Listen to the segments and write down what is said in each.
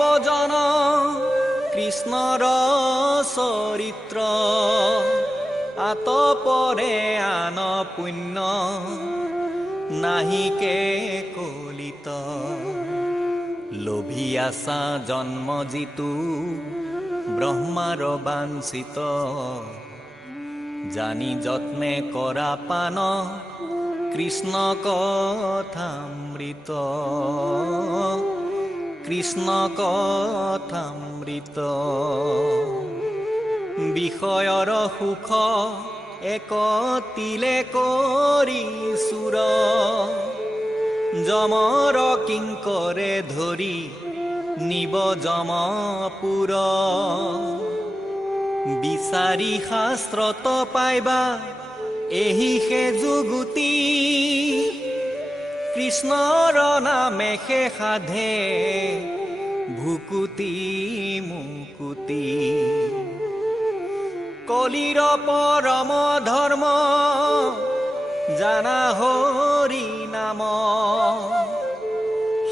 সৰ্বজন কৃষ্ণৰ চৰিত্ৰ আতপৰে আন পুণ্য নাহিকে কলিত লোভী আছা জন্ম জিতু ব্ৰহ্মাৰ বাঞ্ছিত জানি যত্নে কৰা পান কৃষ্ণ কথামৃত কৃষ্ণ কথামৃত বিষয়ৰ সুখ একতিলে কৰি সুৰ যমৰ কিংকৰে ধৰি নিব যমপুৰ বিচাৰি শাস্ত্ৰত পাইবা এহি সে যুগুতি কৃষ্ণৰ নামে সে সাধে ভুকুতি মুকুতি কলিৰ পৰম ধৰ্ম জানা হৰি নাম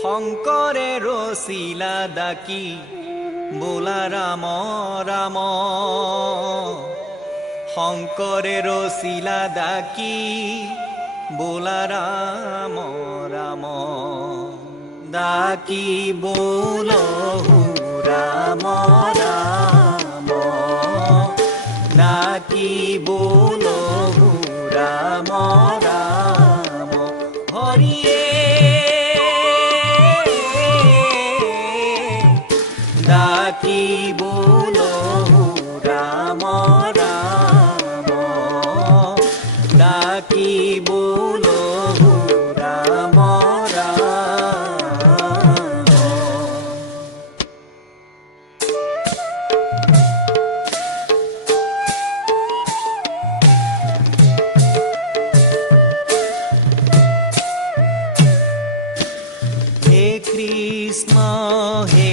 শংকৰে ৰচিলা ডাকি বোলা ৰাম ৰাম শংকৰে ৰচিলা ডাকি বোলা ৰাম ৰাম ডাকি বোলহু ৰাম ৰাম ডাকি বোলহু ৰাম ৰাম হৰিয়ে ডাকি বোলহু ৰাম ৰাম ডাকি বোলহু ৰাম ৰাম হে কৃষ্ণ হে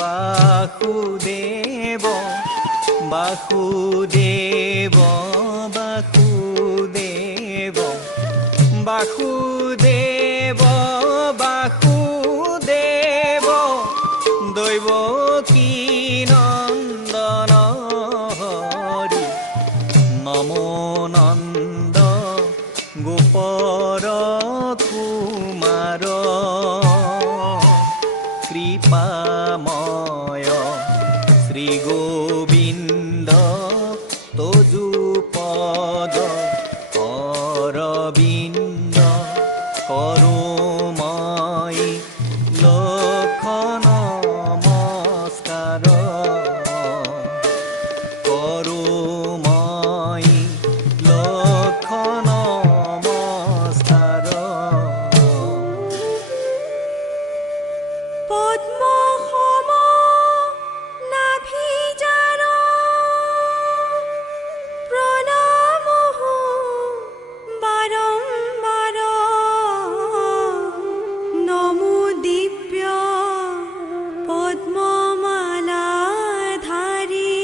বাসুদেৱ বাসুদেৱ বাসুদেৱ বাসুদেৱ বাসুদেৱ দৈৱকী নন্দন হৰি নমো নন্দ গোপৰ কুমাৰ কৃপাময় শ্ৰী গোবিন্দ তজু পদ অৰবিন্দ কৰোময়ী লক্ষ নমস্কাৰ কৰোময়ী লক্ষ নমস্কাৰ পদ্ম সম নাভিজাৰ প্ৰণামহো বাৰম্বাৰ নমো দিব্য পদ্মমালাধাৰী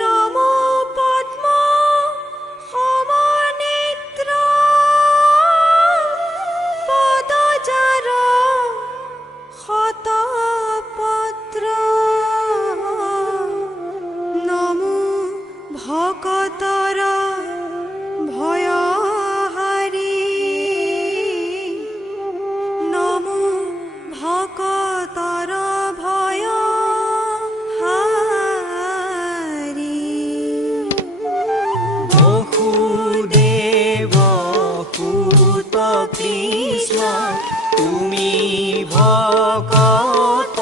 নমো পদ্ম সমনেত্ৰ পদজাৰ শতপত্ৰ নমো ভকতৰ ভয়হাৰী নমো ভকতৰ ভয়হাৰী বসুদেৱ সুত কৃষ্ণ তুমি ভকতৰ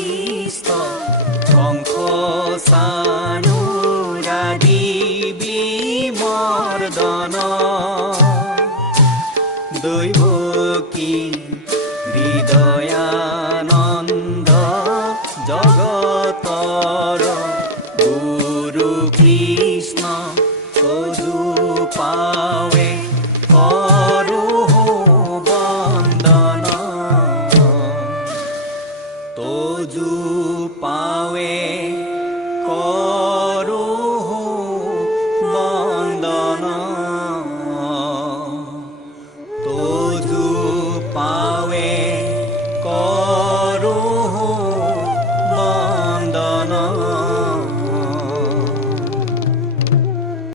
ইষ্ট কংস চানুৰাদি বিমৰ্দন দৈৱকী হৃদয়ানন্দ জগতৰ গুৰু কৃষ্ণ তজু পা